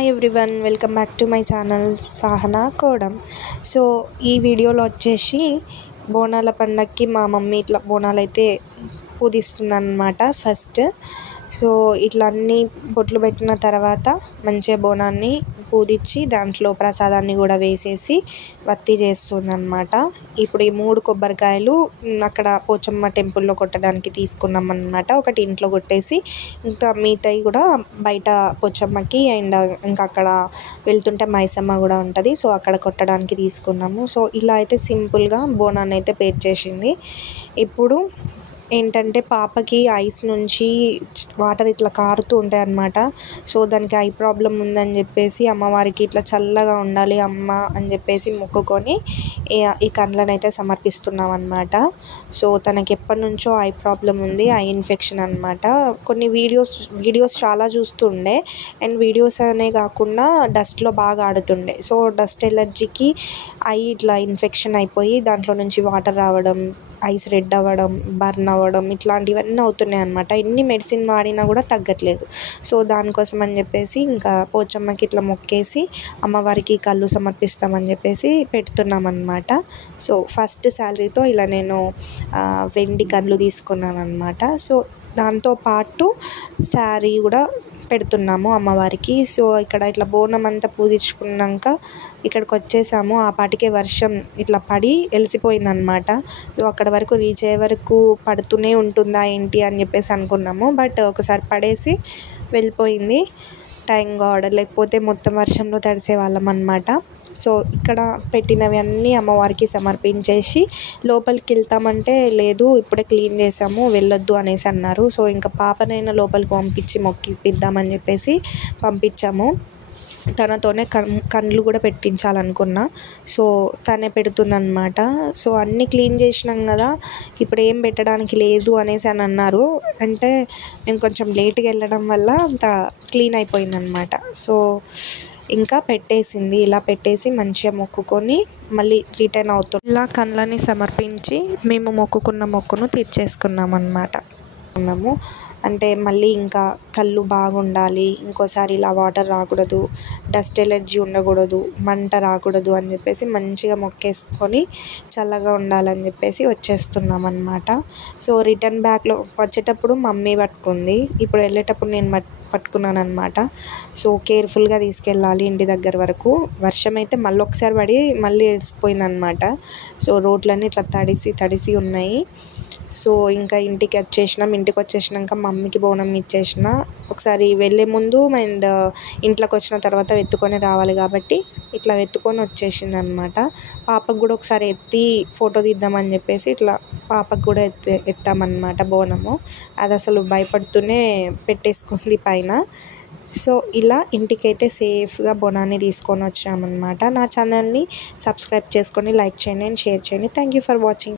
Hi everyone, welcome back to my channel Sahana Kodam. So ఈ వీడియోలో వచ్చేసి బోనాల పండగకి మా మమ్మీ ఇట్లా బోనాలు అయితే పూజిస్తుందన్నమాట. ఫస్ట్ సో ఇట్లా అన్నీ బొట్లు పెట్టిన తర్వాత మంచిగా బోనాన్ని పూజించి దాంట్లో ప్రసాదాన్ని కూడా వేసేసి వత్తి చేస్తుందన్నమాట. ఇప్పుడు ఈ 3 కొబ్బరికాయలు అక్కడ పోచమ్మ టెంపుల్లో కొట్టడానికి తీసుకున్నాం అన్నమాట. ఒకటి ఇంట్లో కొట్టేసి ఇంకా మిగతాయి కూడా బయట పోచమ్మకి అండ్ ఇంకా అక్కడ వెళ్తుంటే మైసమ్మ కూడా ఉంటుంది, సో అక్కడ కొట్టడానికి తీసుకున్నాము. సో ఇలా అయితే సింపుల్గా బోనాన్ని అయితే పేర్చేసింది. ఇప్పుడు ఏంటంటే పాపకి ఐస్ నుంచి వాటర్ ఇట్లా కారుతూ ఉంటాయి అన్నమాట. సో దానికి ఐ ప్రాబ్లం ఉందని చెప్పేసి అమ్మవారికి ఇట్లా చల్లగా ఉండాలి అమ్మ అని చెప్పేసి మొక్కుకొని ఈ కండ్లను అయితే సమర్పిస్తున్నాం అన్నమాట. సో తనకి ఎప్పటి నుంచో ఐ ప్రాబ్లం ఉంది, ఐ ఇన్ఫెక్షన్ అన్నమాట. కొన్ని వీడియోస్ చాలా చూస్తుండే అండ్ వీడియోస్ అనే కాకుండా డస్ట్లో బాగా ఆడుతుండే. సో డస్ట్ ఎలర్జీకి ఐ ఇట్లా ఇన్ఫెక్షన్ అయిపోయి దాంట్లో నుంచి వాటర్ రావడం, ఐస్ రెడ్ అవ్వడం, బర్న్ అవ్వడం ఇట్లాంటివన్నీ అవుతున్నాయి అన్నమాట. ఎన్ని మెడిసిన్ వాడినా కూడా తగ్గట్లేదు. సో దానికోసం అని చెప్పేసి ఇంకా పోచమ్మకి ఇట్లా మొక్కేసి అమ్మవారికి కళ్ళు సమర్పిస్తామని చెప్పేసి పెడుతున్నాం అన్నమాట. సో ఫస్ట్ శాలరీతో ఇలా నేను వెండి కళ్ళు తీసుకున్నాను అన్నమాట. సో దాంతోపాటు శారీ కూడా పెడుతున్నాము అమ్మవారికి. సో ఇక్కడ ఇట్లా బోనం అంతా పూజించుకున్నాక ఇక్కడికి వచ్చేసాము. ఆ పాటికే వర్షం ఇట్లా పడి వెలిసిపోయిందనమాట. సో అక్కడ వరకు రీచ్ అయ్యే వరకు పడుతూనే ఉంటుందా ఏంటి అని చెప్పేసి అనుకున్నాము, బట్ ఒకసారి పడేసి వెళ్ళిపోయింది. థ్యాంక్ గాడ్, లేకపోతే మొత్తం వర్షంలో తడిసేవాళ్ళం అన్నమాట. సో ఇక్కడ పెట్టినవి అన్నీ అమ్మవారికి సమర్పించేసి లోపలికి వెళ్తామంటే లేదు ఇప్పుడే క్లీన్ చేసాము వెళ్ళొద్దు అనేసి అన్నారు. సో ఇంకా పాపనైనా లోపలికి పంపించి మొక్కిపిద్దామని చెప్పేసి పంపించాము. తనతోనే కళ్ళు కూడా పెట్టించాలనుకున్నా, సో తనే పెడుతుందన్నమాట. సో అన్నీ క్లీన్ చేసినాం కదా, ఇప్పుడు ఏం పెట్టడానికి లేదు అనేసి అని అన్నారు. అంటే నేను కొంచెం లేట్గా వెళ్ళడం వల్ల అంత క్లీన్ అయిపోయిందనమాట. సో ఇంకా పెట్టేసింది. ఇలా పెట్టేసి మంచిగా మొక్కుకొని మళ్ళీ రిటర్న్ అవుతుంది. ఇలా కళ్ళని సమర్పించి మేము మొక్కుకున్న మొక్కును తీర్చేసుకున్నాం అన్నమాట. అంటే మళ్ళీ ఇంకా కళ్ళు బాగుండాలి, ఇంకోసారి ఇలా వాటర్ రాకూడదు, డస్ట్ ఎలర్జీ ఉండకూడదు, మంట రాకూడదు అని చెప్పేసి మంచిగా మొక్కేసుకొని చల్లగా ఉండాలని చెప్పేసి వచ్చేస్తున్నాం అన్నమాట. సో రిటర్న్ బ్యాక్లో వచ్చేటప్పుడు మమ్మీ పట్టుకుంది, ఇప్పుడు వెళ్ళేటప్పుడు నేను పట్టుకున్నాను అనమాట. సో కేర్ఫుల్గా తీసుకెళ్ళాలి ఇంటి దగ్గర వరకు. వర్షం అయితే మళ్ళీ ఒకసారి పడి మళ్ళీ ఎడిసిపోయిందనమాట. సో రోడ్లన్నీ ఇట్లా తడిసి ఉన్నాయి. సో ఇంకా ఇంటికి వచ్చేసినాక మమ్మీకి బోనం ఇచ్చేసిన. ఒకసారి వెళ్ళే ముందు అండ్ ఇంట్లోకి వచ్చిన తర్వాత ఎత్తుకొని రావాలి కాబట్టి ఇట్లా ఎత్తుకొని వచ్చేసింది అనమాట. పాపకు కూడా ఒకసారి ఎత్తి ఫోటో తీద్దామని చెప్పేసి ఇట్లా పాపకు కూడా ఎత్తామన్నమాట బోనము. అది అసలు భయపడుతూనే పెట్టేసుకుంది పైన. సో ఇలా ఇంటికైతే సేఫ్గా బోనాన్ని తీసుకొని వచ్చామన్నమాట. నా ఛానల్ని సబ్స్క్రైబ్ చేసుకొని లైక్ చేయండి అండ్ షేర్ చేయండి. Thank you for watching.